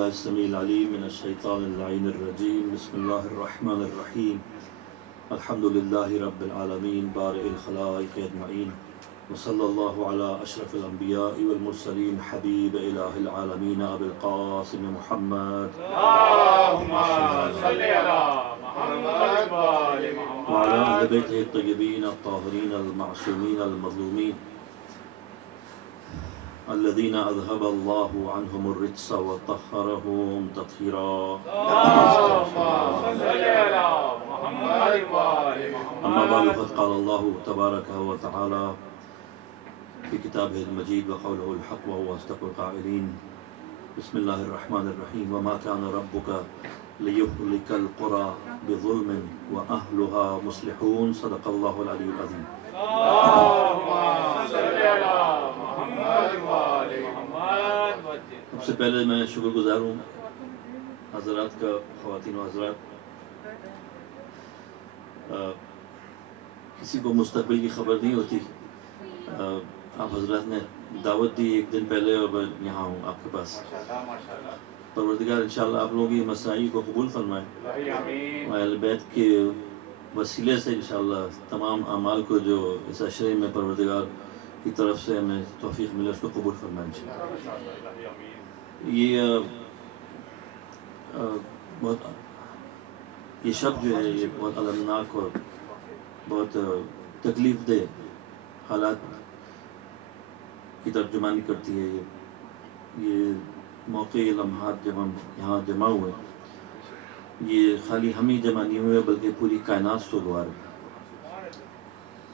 بالله السميع العليم من الشيطان اللعين الرجيم. بسم الله الرحمن الرحيم. الحمد لله رب العالمين بارئ الخلائق أجمعين، وصلى الله على أشرف الأنبياء والمرسلين حبيب إله العالمين أبي القاسم محمد اللهم صل على محمد وآل محمد وعلى أهل بيته الطيبين الطاهرين المعصومين المظلومين الذين أذهب الله عنهم الرجس وطهرهم تطهيرا. اللهم صل على محمد وآل أما بعد محمد. فقد قال الله تبارك وتعالى في كتابه المجيد وقوله الحق وهو أصدق القائلين. بسم الله الرحمن الرحيم. وما كان ربك ليهلك القرى بظلم وأهلها مصلحون. صدق الله العلي العظيم. اللهم صل على محمد وآل محمد. سب سے پہلے میں شکر گزار ہوں حضرات کا، خواتین و حضرات. کسی کو مستقبل کی خبر نہیں ہوتی. آپ حضرات نے دعوت دی ایک دن پہلے اور میں یہاں ہوں آپ کے پاس. پروردگار انشاءاللہ آپ لوگوں کی مساعی کو قبول فرمائے. اہل بیت کے وسیلے سے انشاءاللہ تمام اعمال کو جو اس عشرے میں پروردگار کی طرف سے ہمیں توفیق ملے اس کو قبول فرمائے انشاءاللہ. یہ شب جو ہے یہ بہت المناک اور بہت تکلیف دہ حالات کی ترجمانی کرتی ہے. یہ موقع، یہ لمحات جب ہم یہاں جمع ہوئے، یہ خالی ہم ہی جمع نہیں ہوئے بلکہ پوری کائنات سوگوار ہے.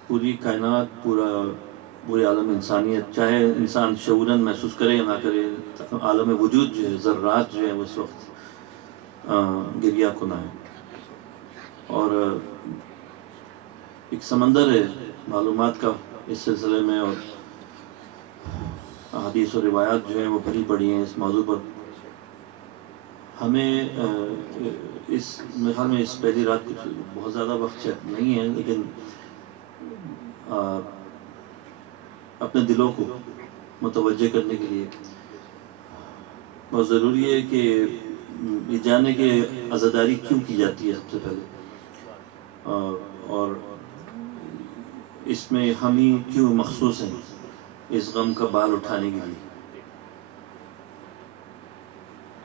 پوری کائنات، پورے عالم انسانیت، چاہے انسان شعوراً محسوس کرے یا نہ کرے، عالم وجود جو ہے، ذرات جو ہے وہ اس وقت گریہ کنا ہے. اور ایک سمندر ہے معلومات کا اس سلسلے میں، اور حدیث و روایات جو ہیں وہ بھری پڑی ہیں اس موضوع پر. ہمیں اس خیال میں اس پہلی رات کچھ بہت زیادہ وقت نہیں ہے، لیکن اپنے دلوں کو متوجہ کرنے کے لیے بہت ضروری ہے کہ یہ جانے کہ عزاداری کیوں کی جاتی ہے سب سے پہلے، اور اس میں ہم ہی کیوں مخصوص ہیں اس غم کا بال اٹھانے کے لیے.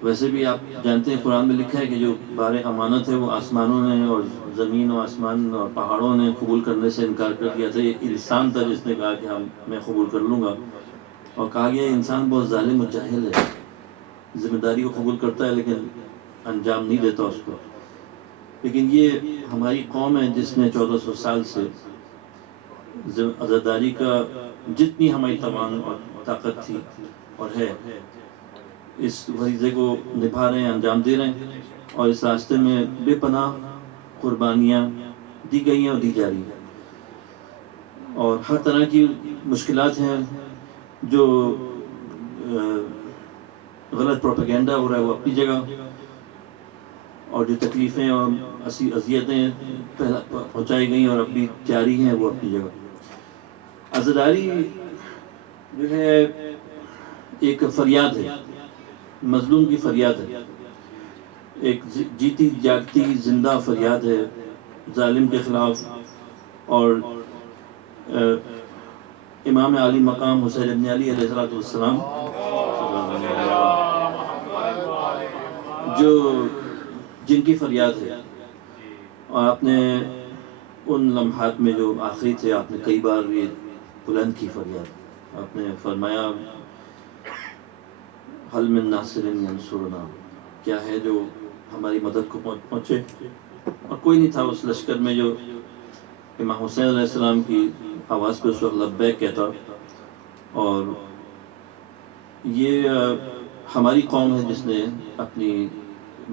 ویسے بھی آپ جانتے ہیں قرآن میں لکھا ہے کہ جو بار امانت ہے وہ آسمانوں نے اور زمین و آسمان اور پہاڑوں نے قبول کرنے سے انکار کر دیا تھا. ایک انسان تھا جس نے کہا کہ میں قبول کر لوں گا، اور کہا گیا انسان بہت ظالم و جاہل ہے، ذمہ داری کو قبول کرتا ہے لیکن انجام نہیں دیتا اس کو. لیکن یہ ہماری قوم ہے جس نے 1400 سال سے عزاداری کا جتنی ہماری توان اور طاقت تھی اور ہے اس فریضے کو نبھا رہے ہیں، انجام دے رہے ہیں، اور اس راستے میں بے پناہ قربانیاں دی گئی ہیں اور دی جا رہی ہیں. اور ہر طرح کی مشکلات ہیں، جو غلط پروپیگنڈا ہو رہا ہے وہ اپنی جگہ، اور جو تکلیفیں اور اذیتیں پہنچائی گئی اور اب بھی جاری ہیں وہ اپنی جگہ. عزاداری جو ہے ایک فریاد ہے، مظلوم کی فریاد ہے، ایک جیتی جاگتی زندہ فریاد ہے ظالم کے خلاف. اور امام علی مقام حسین ابن علی علیہ السلام جن کی فریاد ہے. اور آپ نے ان لمحات میں جو آخری تھے، آپ نے کئی بار یہ بلند کی فریاد. آپ نے فرمایا حل من ناصر ینصرنا، کیا ہے جو ہماری مدد کو پہنچے. اور کوئی نہیں تھا اس لشکر میں جو امام حسین علیہ السلام کی آواز پہ اس وقت لبیک کہتا. اور یہ ہماری قوم ہے جس نے اپنی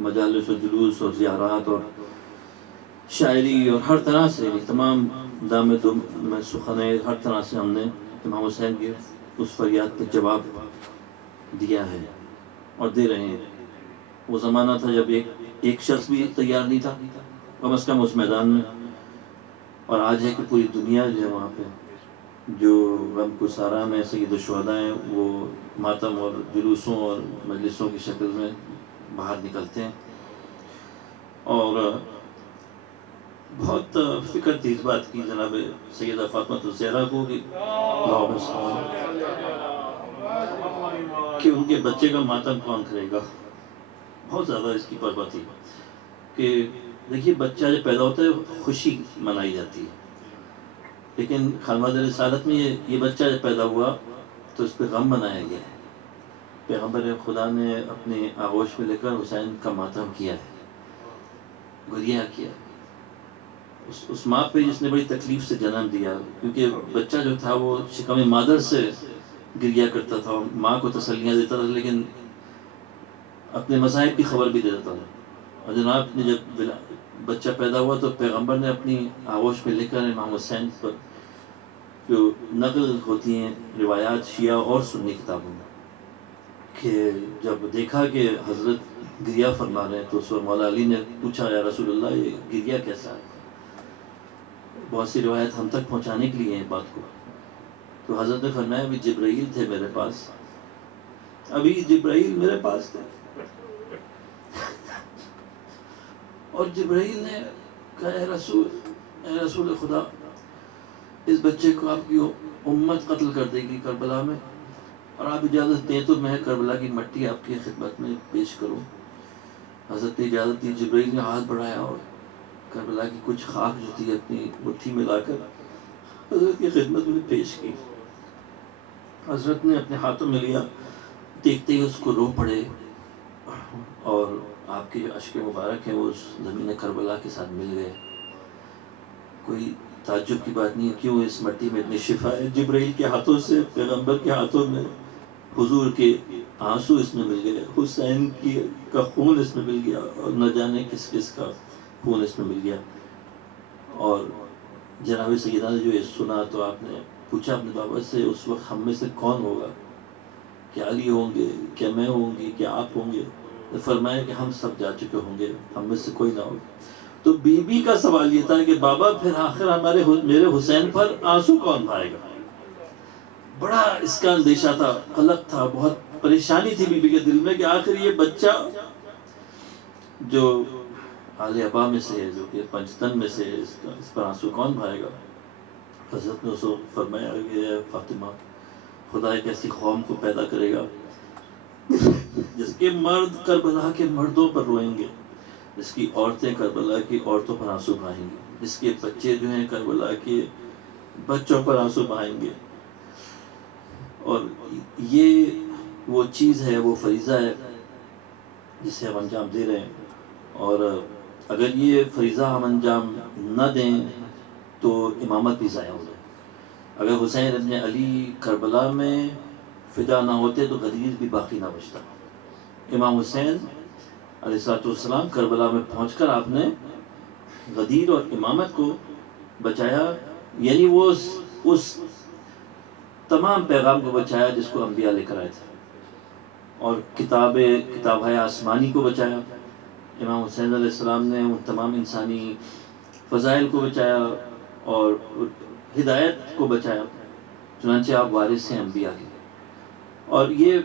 مجالس و جلوس اور زیارات اور شاعری اور ہر طرح سے تمام دام دم میں سخنیں ہر طرح سے ہم نے امام حسین کی اس فریاد پہ جواب دیا ہے اور دے رہے ہیں. وہ زمانہ تھا جب ایک شخص بھی تیار نہیں تھا کم از کم اس میدان میں، اور آج ہے کہ پوری دنیا جو ہے وہاں پہ جو غم کو سارا میں سید الشہداء ہیں وہ ماتم اور جلوسوں اور مجلسوں کی شکل میں باہر نکلتے ہیں، اور بہت فکر تھی اس بات کی جناب سیدہ فاطمہ الزہرا کو کہ ان کے بچے کا ماتم کون کرے گا. بہت زیادہ اس کی پرواہ تھی کہ دیکھیے بچہ جب پیدا ہوتا ہے خوشی منائی جاتی ہے، لیکن خانواد رسالت میں یہ بچہ جب پیدا ہوا تو اس پہ غم منایا گیا ہے. پیغمبر خدا نے اپنے آغوش میں لے کر حسین کا ماتم کیا ہے، گریہ کیا. اس ماں پہ جس نے بڑی تکلیف سے جنم دیا، کیونکہ بچہ جو تھا وہ شکم مادر سے گریہ کرتا تھا، ماں کو تسلیاں دیتا تھا، لیکن اپنے مذاہب کی خبر بھی دیتا تھا. اور جناب نے جب بچہ پیدا ہوا تو پیغمبر نے اپنی آغوش میں لے کر امام حسین پر جو نقل ہوتی ہیں روایات شیعہ اور سنی کتابوں میں، کہ جب دیکھا کہ حضرت گریہ فرما رہے ہیں تو اس وقت مولا علی نے پوچھا یا رسول اللہ یہ گریہ کیسا ہے. بہت سی روایت ہم تک پہنچانے کے لیے ہیں بات کو. تو حضرت نے فرمایا ابھی جبرائیل تھے میرے پاس، ابھی جبرائیل میرے پاس تھے، اور جبرائیل نے کہا اے رسول خدا، اس بچے کو آپ کی امت قتل کر دے گی کربلا میں، اور آپ اجازت دیں تو میں کربلا کی مٹی آپ کی خدمت میں پیش کروں. حضرت نے اجازت دی. جبرائیل نے ہاتھ بڑھایا اور کربلا کی کچھ خاک جو تھی اپنی مٹھی میں لا کر حضرت کی خدمت میں پیش کی. حضرت نے اپنے ہاتھوں میں لیا، دیکھتے ہی اس کو رو پڑے، اور آپ کے جو اشک مبارک ہیں وہ اس زمین کربلا کے ساتھ مل گئے. کوئی تعجب کی بات نہیں ہے، کیوں اس مٹی میں اتنی شفا ہے. جبرائیل کے ہاتھوں سے پیغمبر کے ہاتھوں میں حضور کے آنسو اس میں مل گئے، حسین کا خون اس میں مل گیا، اور نہ جانے کس کس کا خون اس میں مل گیا. اور جناب سیدہ نے جو یہ سنا تو آپ نے پوچھا اپنے بابا سے اس وقت ہم میں سے کون ہوگا، کیا علی ہوں گے، کیا میں ہوں گی، کیا آپ ہوں گے. فرمایا کہ ہم سب جا چکے ہوں گے، ہم میں سے کوئی نہ ہوگا. تو بی بی کا سوال یہ تھا کہ بابا پھر آخر میرے حسین پر آنسو کون بھائے گا. بڑا اس کا اندیشہ تھا، قلق تھا، بہت پریشانی تھی بی بی کے دل میں کہ آخر یہ بچہ جو آل ابا میں سے ہے، جو کہ پنجتن میں سے ہے، اس پر آنسو کون بھائے گا. حضرت نے اس کو فرمایا کہ اے فاطمہ، خدا ایک ایسی قوم کو پیدا کرے گا جس کے مرد کربلا کے مردوں پر روئیں گے، جس کی عورتیں کربلا کی عورتوں پر آنسو بہائیں گی، جس کے بچے جو ہیں کربلا کے بچوں پر آنسو بہائیں گے. اور یہ وہ چیز ہے، وہ فریضہ ہے جسے ہم انجام دے رہے ہیں. اور اگر یہ فریضہ ہم انجام نہ دیں تو امامت بھی ضائع ہو جائے. اگر حسین ابن علی کربلا میں فدا نہ ہوتے تو غدیر بھی باقی نہ بچتا. امام حسین علیہ السلام کربلا میں پہنچ کر آپ نے غدیر اور امامت کو بچایا، یعنی وہ اس تمام پیغام کو بچایا جس کو انبیاء لے کر آئے تھے، اور کتاب آسمانی کو بچایا. امام حسین علیہ السلام نے ان تمام انسانی فضائل کو بچایا اور ہدایت کو بچایا. چنانچہ آپ وارث ہیں انبیاء کے. اور یہ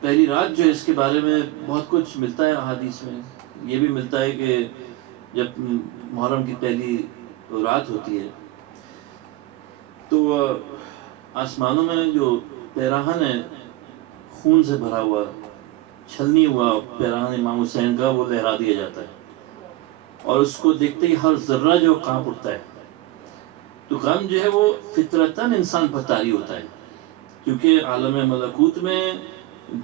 پہلی رات جو ہے اس کے بارے میں بہت کچھ ملتا ہے احادیث میں. یہ بھی ملتا ہے کہ جب محرم کی پہلی رات ہوتی ہے تو آسمانوں میں جو پیراہن ہے خون سے بھرا ہوا، چھلنی ہوا پیراہن امام حسین کا، وہ لہرا دیا جاتا ہے، اور اس کو دیکھتے ہی ہر ذرہ جو کانپ اٹھتا ہے. تو غم جو ہے وہ فطرتاً انسان پر طاری ہوتا ہے، کیونکہ عالم ملکوت میں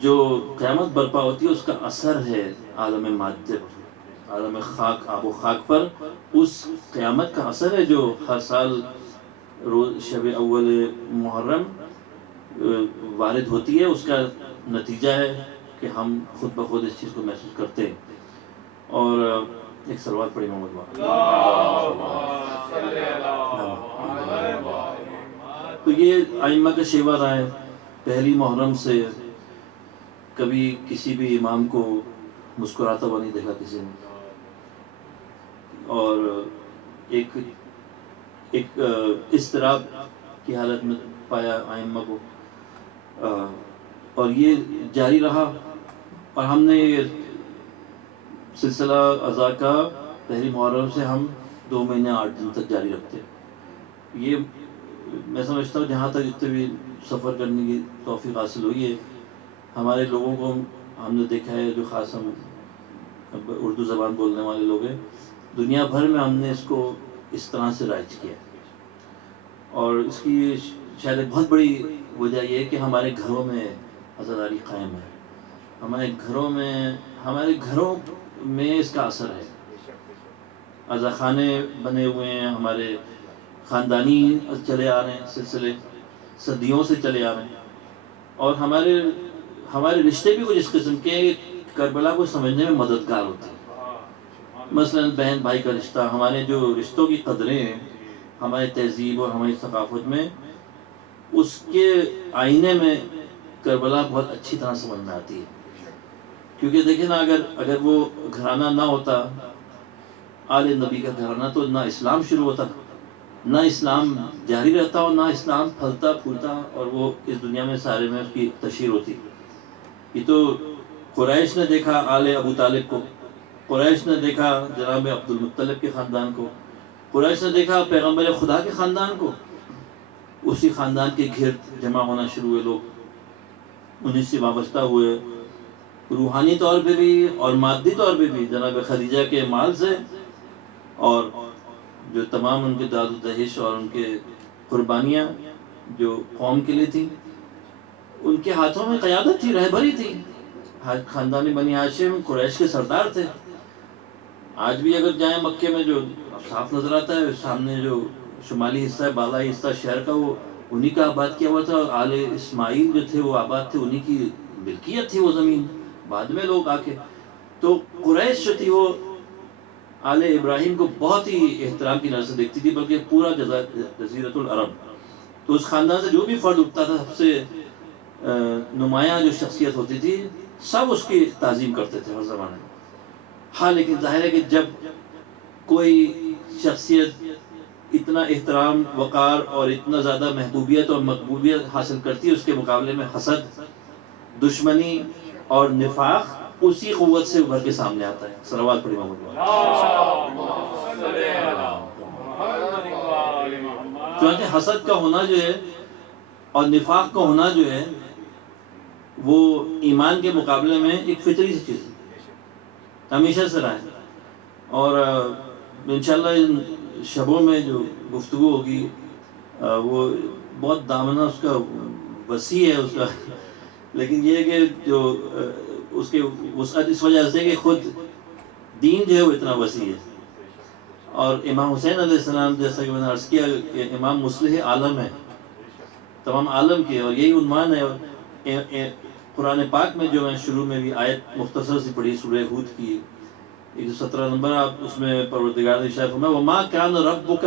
جو قیامت برپا ہوتی ہے اس کا اثر ہے عالم مادہ پر، عالم خاک، آب و خاک پر. اس قیامت کا اثر ہے جو ہر سال روز شب اول محرم وارد ہوتی ہے. اس کا نتیجہ ہے کہ ہم خود بخود اس چیز کو محسوس کرتے ہیں. اور ایک سلوات پڑھی محمد تو یہ ائمہ کا شیوا رہا ہے. پہلی محرم سے کبھی کسی بھی امام کو مسکراتا ہوا نہیں دیکھا کسی نے، اور ایک اضطراب کی حالت میں پایا ائمہ کو، اور یہ جاری رہا، اور ہم نے یہ سلسلہ عزا کا پہلی محرم سے ہم 2 مہینے 8 دن تک جاری رکھتے ہیں۔ یہ میں سمجھتا ہوں جہاں تک اتنے بھی سفر کرنے کی توفیق حاصل ہوئی ہے، ہمارے لوگوں کو ہم نے دیکھا ہے، جو خاص ہم اردو زبان بولنے والے لوگ ہیں، دنیا بھر میں ہم نے اس کو اس طرح سے رائج کیا، اور اس کی شاید ایک بہت بڑی وجہ یہ ہے کہ ہمارے گھروں میں عزاداری قائم ہے، ہمارے گھروں میں اس کا اثر ہے۔ عزا خانے بنے ہوئے ہیں، ہمارے خاندانی چلے آ رہے ہیں، سلسلے صدیوں سے چلے آ رہے ہیں، اور ہمارے رشتے بھی کچھ اس قسم کے ہیں کہ کربلا کو سمجھنے میں مددگار ہوتے ہیں۔ مثلا بہن بھائی کا رشتہ، ہمارے جو رشتوں کی قدریں ہیں ہمارے تہذیب اور ہماری ثقافت میں، اس کے آئینے میں کربلا بہت اچھی طرح سمجھ میں آتی ہے۔ کیونکہ دیکھیں نا، اگر وہ گھرانہ نہ ہوتا، آل نبی کا گھرانہ، تو نہ اسلام شروع ہوتا، نہ اسلام جاری رہتا، اور نہ اسلام پھلتا پھولتا، اور وہ اس دنیا میں سارے میں اس کی تشہیر ہوتی۔ یہ تو قریش نے دیکھا آل ابو طالب کو، قریش نے دیکھا جناب عبد المطلب کے خاندان کو، قریش نے دیکھا پیغمبر خدا کے خاندان کو، اسی خاندان کے گرد جمع ہونا شروع ہوئے لوگ، انہیں سے وابستہ ہوئے، روحانی طور پہ بھی اور مادی طور پہ بھی، جناب خدیجہ کے مال سے، اور جو تمام ان کے داد و دہش اور ان کے قربانیاں جو قوم کے لیے تھیں، ان کے ہاتھوں میں قیادت تھی، رہبری تھی۔ خاندان بنی ہاشم قریش کے سردار تھے۔ آج بھی اگر جائیں مکے میں، جو صاف نظر آتا ہے سامنے جو شمالی حصہ ہے، بالائی حصہ شہر کا، وہ انہی کا آباد کیا ہوا تھا، اور آل اسماعیل جو تھے وہ آباد تھے، انہی کی ملکیت تھی وہ زمین، بعد میں لوگ آ کے۔ تو قریش جو تھی وہ آل ابراہیم کو بہت ہی احترام کی نظر سے دیکھتی تھی، بلکہ پورا جزیرۃ العرب۔ تو اس خاندان سے جو بھی فرد اٹھتا تھا، سب سے نمایاں جو شخصیت ہوتی تھی، سب اس کی تعظیم کرتے تھے ہر زمانے میں۔ ہاں لیکن ظاہر ہے کہ جب کوئی شخصیت اتنا احترام، وقار اور اتنا زیادہ محبوبیت اور مقبولیت حاصل کرتی ہے، اس کے مقابلے میں حسد، دشمنی اور نفاق اسی قوت سے ابھر کے سامنے آتا ہے۔ صلوات پڑھی محمد۔ چونکہ حسد کا ہونا جو ہے اور نفاق کا ہونا جو ہے، وہ ایمان کے مقابلے میں ایک فطری سی چیز ہے، ہمیشہ سے رہا ہے۔ اور انشاءاللہ ان شبوں میں جو گفتگو ہوگی، وہ بہت دامنہ اس کا وسیع ہے اس کا، لیکن یہ ہے کہ جو اس کے وسعت اس وجہ سے کہ خود دین جو ہے وہ اتنا وسیع ہے، اور امام حسین علیہ السلام، جیسا کہ میں نے عرض کیا کہ امام مصلح عالم ہے، تمام عالم کے، اور یہی عنوان ہے۔ اور قرآن پاک میں جو میں شروع میں بھی آیت مختصر سی پڑھی سورہ ہود کی 117 نمبر، آپ اس میں پروردگار نے ارشاد فرمایا وَمَا كَانَ رَبُّكَ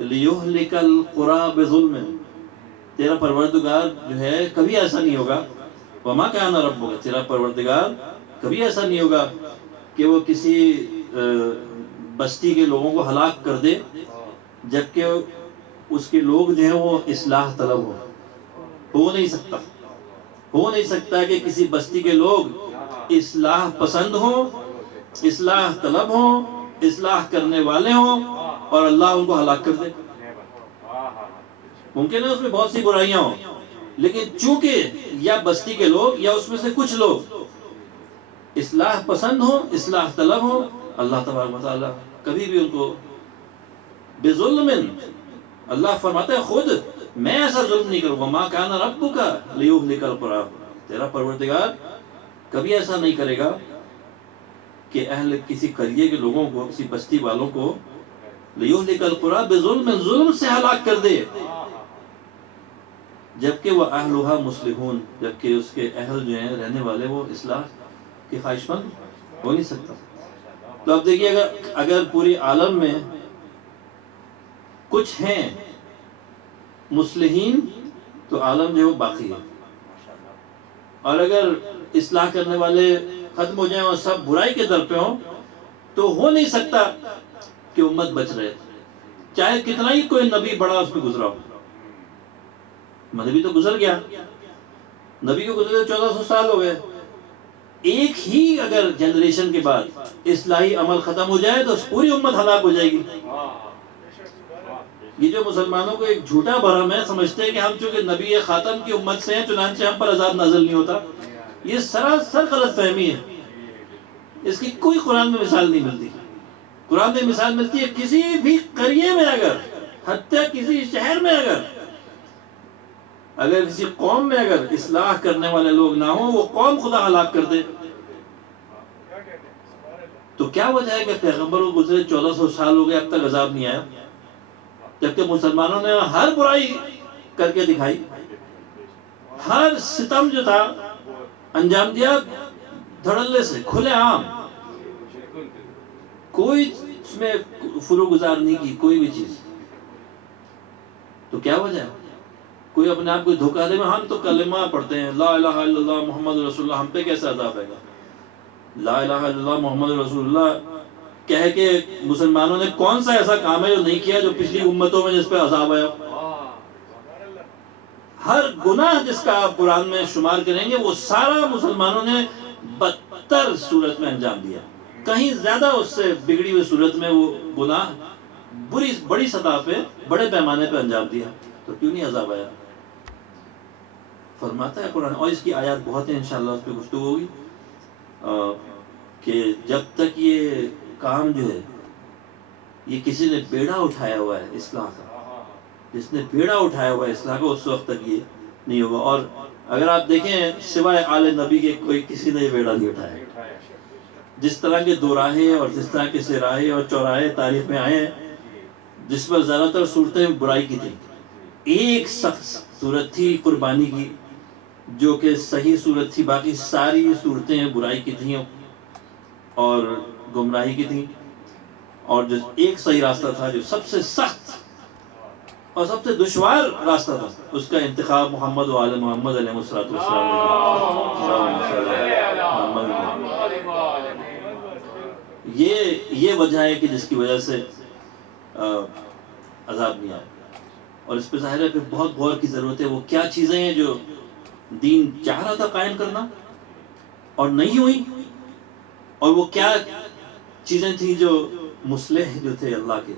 لِيُهْلِكَ الْقُرَىٰ بِظُلْمٍ، تیرا پروردگار جو ہے کبھی ایسا نہیں ہوگا، وَمَا كَانَ رَبُّكَ، تیرا پروردگار کبھی ایسا نہیں ہوگا کہ وہ کسی بستی کے لوگوں کو ہلاک کر دے جبکہ اس کے لوگ جو ہیں وہ اصلاح طلب ہو نہیں سکتا کہ کسی بستی کے لوگ اصلاح پسند ہوں، اصلاح طلب ہوں، اصلاح کرنے والے ہوں، اور اللہ ان کو ہلاک کر دے۔ ممکن ہے اس میں بہت سی برائیاں ہوں، لیکن چونکہ یا بستی کے لوگ یا اس میں سے کچھ لوگ اصلاح پسند ہوں، اصلاح طلب ہوں، اللہ تبارک و تعالیٰ کبھی بھی ان کو بظلم، اللہ فرماتا ہے خود میں ایسا ظلم نہیں کروں گا، مَا كَانَ رَبُّكَ لِيُهْلِكَ الْقُرَىٰ، تیرا پروردگار کبھی ایسا نہیں کرے گا کہ اہل کسی قریے کے لوگوں کو، کسی بستی والوں کو لِيُهْلِكَ الْقُرَىٰ بِظُلْمٍ، ظلم سے ہلاک کر دے، جبکہ وہ اہلها مصلحون، جبکہ اس کے اہل جو ہیں رہنے والے وہ اصلاح کے خواہش مند ہو نہیں سکتا۔ تو اب دیکھیے اگر پوری عالم میں کچھ ہیں مصلحین تو عالم جو ہے وہ باقی ہے، اور اگر اصلاح کرنے والے ختم ہو جائیں اور سب برائی کے در پہ ہوں تو ہو نہیں سکتا کہ امت بچ رہے، چاہے کتنا ہی کوئی نبی بڑا اس میں گزرا ہو۔ نبی تو گزر گیا، نبی کو گزرے 1400 سال ہو گئے. ایک ہی اگر جنریشن کے بعد اصلاحی عمل ختم ہو جائے تو پوری امت ہلاک ہو جائے گی. یہ جو مسلمانوں کو ایک جھوٹا بھرم ہے، سمجھتے ہیں کہ ہم چونکہ نبی خاتم کی امت سے ہیں چنانچہ ہم پر عذاب نازل نہیں ہوتا. یہ سراسر غلط فہمی ہے. اس کی کوئی قرآن میں مثال نہیں ملتی. قرآن میں مثال ملتی ہے کسی بھی قریے میں اگر، حتیٰ کسی شہر میں اگر کسی قوم میں اگر اصلاح کرنے والے لوگ نہ ہوں، وہ قوم خدا ہلاک کر دے. تو کیا وجہ ہے کہ پیغمبر کو گزرے 1400 سال ہو گئے اب تک عذاب نہیں آیا، جبکہ مسلمانوں نے ہر برائی کر کے دکھائی، ہر ستم جو تھا انجام دیا دھڑلے سے، کھلے عام، کوئی اس میں فرو گزار نہیں کی کوئی بھی چیز. تو کیا وجہ ہے؟ کوئی اپنے آپ کو دھوکہ دے میں ہم تو کلمہ پڑھتے ہیں، لا الہ الا اللہ محمد رسول اللہ، ہم پہ کیسے عذاب آئے گا؟ لا الہ الا اللہ محمد رسول اللہ کہہ کے مسلمانوں نے کون سا ایسا کام ہے جو نہیں کیا جو پچھلی امتوں میں جس پہ عذاب آیا؟ ہر گناہ جس کا آپ قرآن میں شمار کریں گے وہ سارا مسلمانوں نے بدتر صورت میں انجام دیا. کہیں زیادہ اس سے بگڑی ہوئی صورت میں وہ گناہ بڑی سطح پہ بڑے پیمانے پہ انجام دیا. تو کیوں نہیں عذاب آیا؟ فرماتا ہے قرآن، اور اس کی آیات بہت ہیں، انشاءاللہ اس پہ گفتگو ہوگی، کہ جب تک یہ کام جو ہے یہ کسی نے بیڑا اٹھایا ہوا ہے اصلاح کا، جس نے بیڑا اٹھایا ہوا ہے اصلاح کا، اس وقت تک یہ نہیں ہوگا. اور اگر آپ دیکھیں سوائے آل نبی کے کوئی کسی نے یہ بیڑا نہیں اٹھایا. جس طرح کے دو راہے اور جس طرح کے سراہے اور چوراہے تاریخ میں آئے ہیں جس پر زیادہ تر صورتیں برائی کی تھیں، ایک سخت صورت تھی قربانی کی جو کہ صحیح صورت تھی، باقی ساری صورتیں برائی کی تھیں اور گمراہی کی تھیں. اور جو ایک صحیح راستہ تھا جو سب سے سخت اور سب سے دشوار راستہ تھا، اس کا انتخاب محمد و آل محمد علیہ الصلوۃ والسلام. یہ وجہ ہے کہ جس کی وجہ سے عذاب نہیں آیا. اور اس پہ ظاہر ہے پھر بہت غور کی ضرورت ہے. وہ کیا چیزیں ہیں جو دین چاہ رہا تھا قائم کرنا اور نہیں ہوئی، اور وہ کیا چیزیں تھیں جو مصلح جو تھے اللہ کے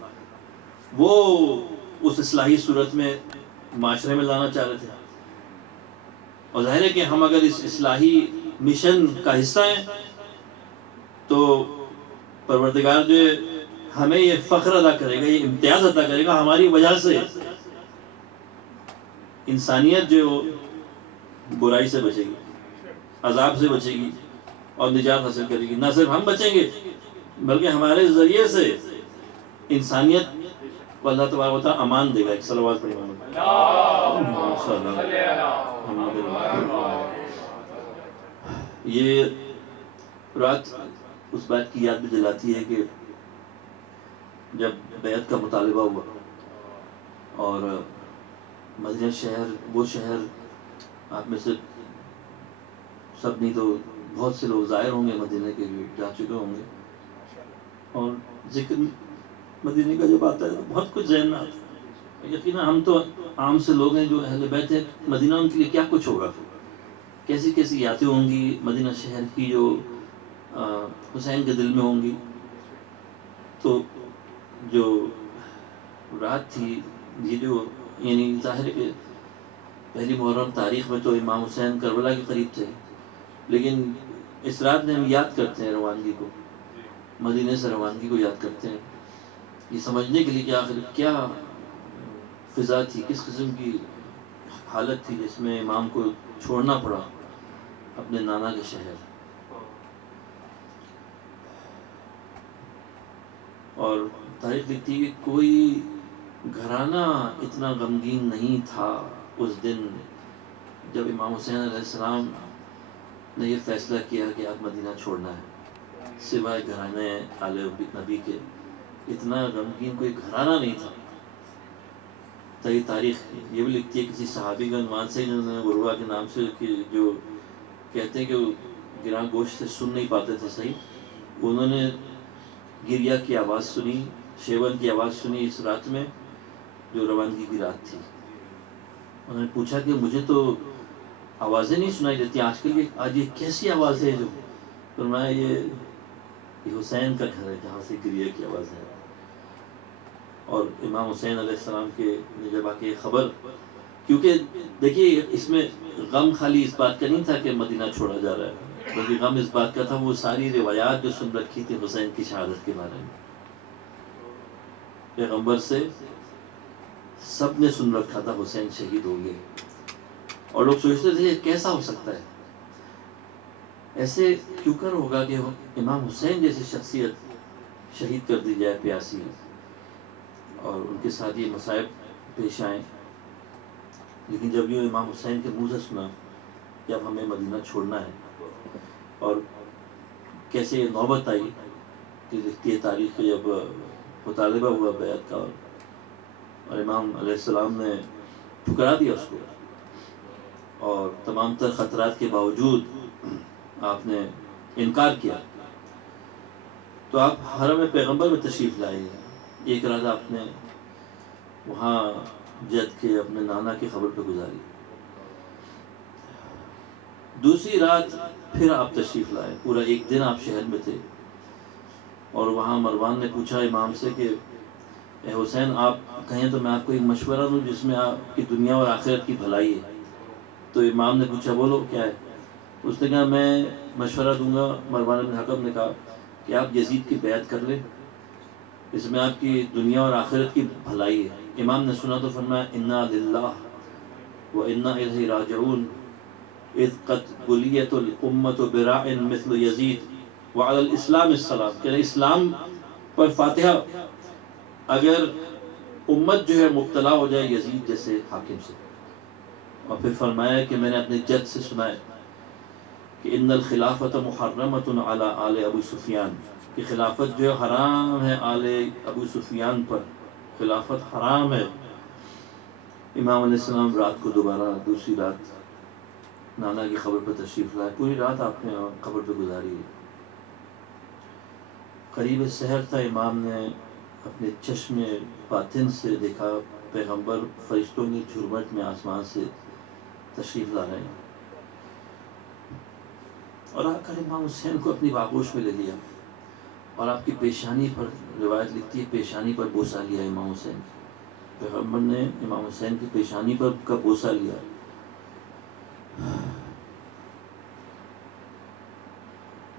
وہ اس اصلاحی صورت میں معاشرے میں لانا چاہ رہے تھے. اور ظاہر ہے کہ ہم اگر اس اصلاحی مشن کا حصہ ہیں تو پروردگار جو ہے ہمیں یہ فخر ادا کرے گا، یہ امتیاز ادا کرے گا، ہماری وجہ سے انسانیت جو برائی سے بچے گی، عذاب سے بچے گی اور نجات حاصل کرے گی. نہ صرف ہم بچیں گے بلکہ ہمارے ذریعے سے انسانیت کو اللہ تبارک و تعالیٰ امان دے گا. ایک صلوات پڑھیں یہ رات اس بات کی یاد بھی دلاتی ہے کہ جب بیعت کا مطالبہ ہوا اور مدینہ شہر، وہ شہر آپ میں سے سب نہیں تو بہت سے لوگ ظاہر ہوں گے مدینہ کے جو جا چکے ہوں گے، اور ذکر مدینہ کا جب آتا ہے تو بہت کچھ ذہن میں آتا ہے. یقیناً ہم تو عام سے لوگ ہیں جو اہل بیت ہیں، مدینہ ان کے لیے کیا کچھ ہوگا، کیسی کیسی یادیں ہوں گی مدینہ شہر کی جو حسین کے دل میں ہوں گی. تو جو رات تھی یہ جو یعنی ظاہر ہے کہ پہلی محرم تاریخ میں تو امام حسین کربلا کے قریب تھے، لیکن اس رات میں ہم یاد کرتے ہیں روانگی کو، مدینے سے روانگی کو یاد کرتے ہیں، یہ سمجھنے کے لیے کہ آخر کیا فضا تھی، کس قسم کی حالت تھی جس میں امام کو چھوڑنا پڑا اپنے نانا کے شہر. اور تاریخ لکھتی ہے کہ کوئی گھرانہ اتنا غمگین نہیں تھا اس دن جب امام حسین علیہ السلام نے یہ فیصلہ کیا کہ آپ مدینہ چھوڑنا ہے، سوائے گھرانے آل نبی کے اتنا غمگین کوئی گھرانہ نہیں تھا. تو یہ تاریخ یہ بھی لکھتی ہے کسی صحابی کا عنوان سے جنہوں نے غروا کے نام سے، جو کہتے ہیں کہ وہ گراں گوشت سے سن نہیں پاتے تھے صحیح، انہوں نے گریا کی آواز سنی، شیون کی آواز سنی اس رات میں جو روانگی کی رات تھی. انہوں نے پوچھا کہ مجھے تو آوازیں نہیں سنائی دیتی آج کل، آج یہ کیسی آواز ہے جو؟ فرمایا یہ حسین کا گھر ہے جہاں سے گریہ کی آواز ہے. اور امام حسین علیہ السلام کے جب آ کے خبر، کیونکہ دیکھیے اس میں غم خالی اس بات کا نہیں تھا کہ مدینہ چھوڑا جا رہا ہے، بلکہ غم اس بات کا تھا وہ ساری روایات جو سن رکھی تھی حسین کی شہادت کے بارے میں. پیغمبر سے سب نے سن رکھا تھا حسین شہید ہو گئے، اور لوگ سوچتے تھے یہ کیسا ہو سکتا ہے، ایسے کیوں کر ہوگا کہ امام حسین جیسی شخصیت شہید کر دی جائے پیاسی، اور ان کے ساتھ یہ مصائب پیش آئیں. لیکن جب یہ امام حسین کے منہ سے سنا کہ اب ہمیں مدینہ چھوڑنا ہے، اور کیسے یہ نوبت آئی کہ لکھتی ہے تاریخ کے جب مطالبہ ہوا بیعت کا، اور امام علیہ السلام نے ٹھکرا دیا اس کو، اور تمام تر خطرات کے باوجود آپ نے انکار کیا، تو آپ حرم پیغمبر میں تشریف لائے ہیں. ایک رات آپ نے وہاں جد کے اپنے نانا کی خبر پہ گزاری، دوسری رات پھر آپ تشریف لائے، پورا ایک دن آپ شہر میں تھے. اور وہاں مروان نے پوچھا امام سے کہ اے حسین آپ کہیں تو میں آپ کو ایک مشورہ دوں جس میں آپ کی دنیا اور آخرت کی بھلائی ہے. تو امام نے پوچھا بولو کیا ہے؟ اس نے کہا میں مشورہ دوں گا. مروان بن حکم نے کہا کہ آپ یزید کی بیعت کر لیں، اس میں آپ کی دنیا اور آخرت کی بھلائی ہے. امام نے سنا تو فرمایا انا للہ و انا الیہ راجعون اذ قد بلیت الامت براع مثل یزید وعلی الاسلام السلام، کہ اسلام پر فاتحہ اگر امت جو ہے مبتلا ہو جائے یزید جیسے حاکم سے. اور پھر فرمایا کہ میں نے اپنے جد سے سنا ہے کہ ان الخلافت محرمۃ علی آل ابو سفیان، کہ خلافت جو ہے حرام ہے آل ابو سفیان پر، خلافت حرام ہے. امام علیہ السلام رات کو دوبارہ دوسری رات نانا کی خبر پر تشریف لائے، پوری رات آپ نے خبر پہ گزاری ہے. قریب سحر تھا، امام نے اپنے چشم باطن سے دیکھا پیغمبر فرشتوں کی جھرمٹ میں آسمان سے تشریف لا رہے ہیں، اور آ کر امام حسین کو اپنی آغوش میں لے لیا، اور آپ کی پیشانی پر، روایت لکھتی ہے پیشانی پر بوسہ لیا امام حسین. پیغمبر نے امام حسین کی پیشانی پر کا بوسہ لیا.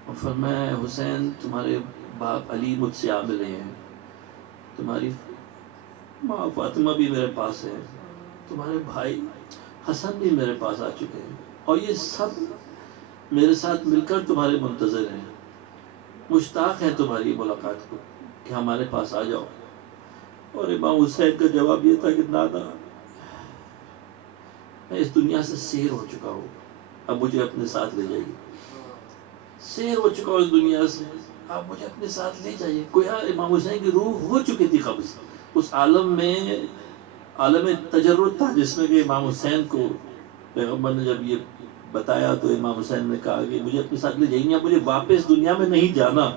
اور فرمایا حسین تمہارے باپ علی مجھ سے آ ملے ہیں، تمہاری ماں فاطمہ بھی میرے پاس ہے، تمہارے بھائی حسن بھی میرے پاس آ چکے ہیں، اور یہ سب میرے ساتھ مل کر تمہارے منتظر ہیں، مشتاق ہیں تمہاری ملاقات کو کہ ہمارے پاس آ جاؤ. اور امام حسین کا جواب یہ تھا کہ نانا میں اس دنیا سے سیر ہو چکا ہوں، اب مجھے اپنے ساتھ لے جائیے. سیر ہو چکا ہوں اس دنیا سے، آپ مجھے اپنے ساتھ لے جائیے. گویا امام حسین کی روح ہو چکی تھی قبض اس عالم میں، عالم تجرد تھا جس میں کہ امام حسین کو پیغمبر نے جب یہ بتایا تو امام حسین نے کہا کہ مجھے اپنے ساتھ لے جائیں، اب مجھے واپس دنیا میں نہیں جانا.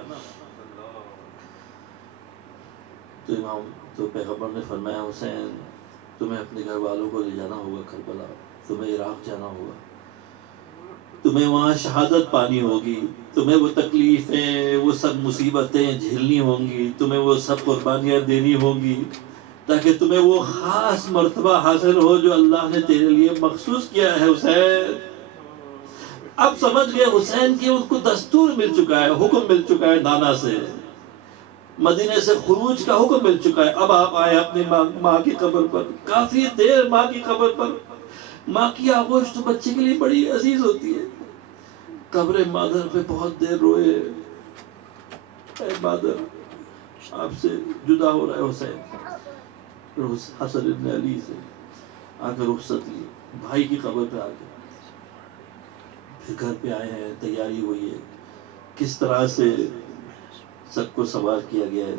تو پیغمبر نے فرمایا حسین تمہیں اپنے گھر والوں کو لے جانا ہوگا کربلا، تمہیں عراق جانا ہوگا، تمہیں وہاں شہادت پانی ہوگی، تمہیں وہ تکلیفیں وہ سب مصیبتیں جھیلنی ہوں گی، تمہیں وہ سب قربانیاں دینی ہوں گی، تاکہ تمہیں وہ خاص مرتبہ حاصل ہو جو اللہ نے تیرے لیے مخصوص کیا ہے. حسین اب سمجھ گئے حسین کی ان کو دستور مل چکا ہے، حکم مل چکا ہے نانا سے، مدینے سے خروج کا حکم مل چکا ہے. اب آپ آئے اپنی ماں کی قبر پر، کافی دیر ماں کی قبر پر. ماں کی آغوش تو بچے کے لیے بڑی عزیز ہوتی ہے. قبر مادر پہ بہت دیر روئے، اے مادر آپ سے جدا ہو رہا ہے حسین. حسن ابن علی سے آ کر رخصت لی، بھائی کی قبر پہ آ کے پھر گھر پہ آئے ہیں، تیاری ہوئی ہے، کس طرح سے سب کو سوار کیا گیا ہے،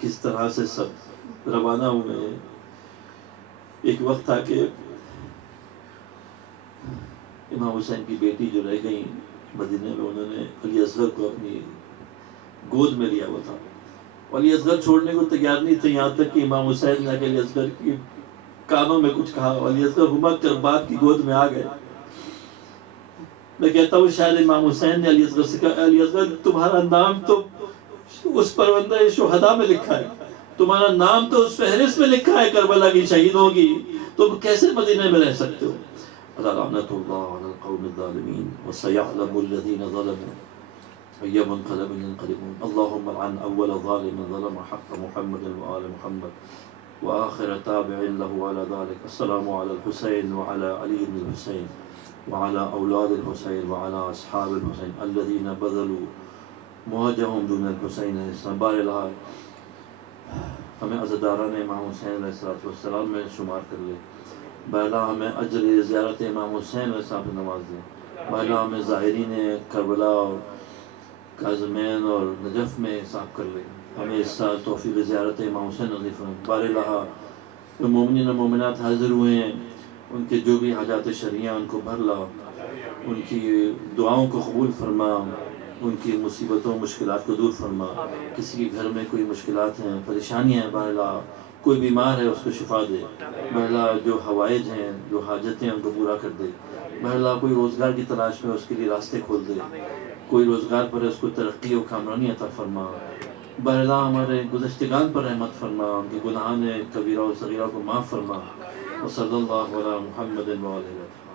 کس طرح سے سب روانہ ہوئے ہیں. ایک وقت تھا کہ امام حسین کی بیٹی جو رہ گئی مدینے میں، انہوں نے علی اصغر کو اپنی گود میں لیا ہوا تھا. علی اصغر چھوڑنے کو تیار نہیں تھے، یہاں تک کہ امام حسین نے علی اصغر کی کانوں میں کچھ کہا، علی اصغر گھمک کر باپ کی گود میں آ گئے۔ میں کہتا ہوں شاید امام حسین نے علی اصغر سے کہا، علی اصغر تمہارا نام تو اس پروندہ شہداء میں لکھا ہے، تمہارا نام تو اس فہرست میں لکھا ہے کربلا کی شہیدوں کی، تم کیسے مدینے میں رہ سکتے ہو؟ لعنت اللہ علی القوم الظالمین وسیعلم الذین ظلموا أي منقلب ينقلبون اللهم لعن أول ظالم ظلم حق محمد وآل محمد وآخر تابع له على ذلك السلام على الحسين وعلى علي بن الحسين وعلى أولاد الحسين وعلى أصحاب الحسين الذين بذلوا مواجههم دون الحسين علیہ السلام۔ بار الہ ہمیں عزاداران امام حسین علیہ السلام میں شمار کر لے، بہلا ہمیں اجر زیارت امام حسین علیہ السلام سے نواز دے، بہلا ہمیں ظاہرین کربلا اور کاظمین اور نجف میں حساب کر لے، ہمیں اس سال توفیق زیارت امام حسین نصیب فرما۔ بار الہ جو مومنین و مومنات حاضر ہوئے ہیں ان کے جو بھی حاجات شرعیہ ان کو بھر لا، ان کی دعاؤں کو قبول فرما، ان کی مصیبتوں مشکلات کو دور فرما۔ کسی کے گھر میں کوئی مشکلات ہیں، پریشانیاں ہیں، بار الہ کوئی بیمار ہے اس کو شفا دے، بار الہ جو حوائج ہیں جو حاجتیں ہیں ان کو پورا کر دے، بار الہ کوئی روزگار کی تلاش میں اس کے لیے راستے کھول دے، کوئی روزگار پر ہے اس کو ترقی و کامرانی عطا فرما، بار الہ ہمارے گزشتگان پر رحمت فرما، ان کے گناہان کبیرہ و صغیرہ کو معاف فرما۔ وصلی اللہ علی محمد و علیہ وسلم۔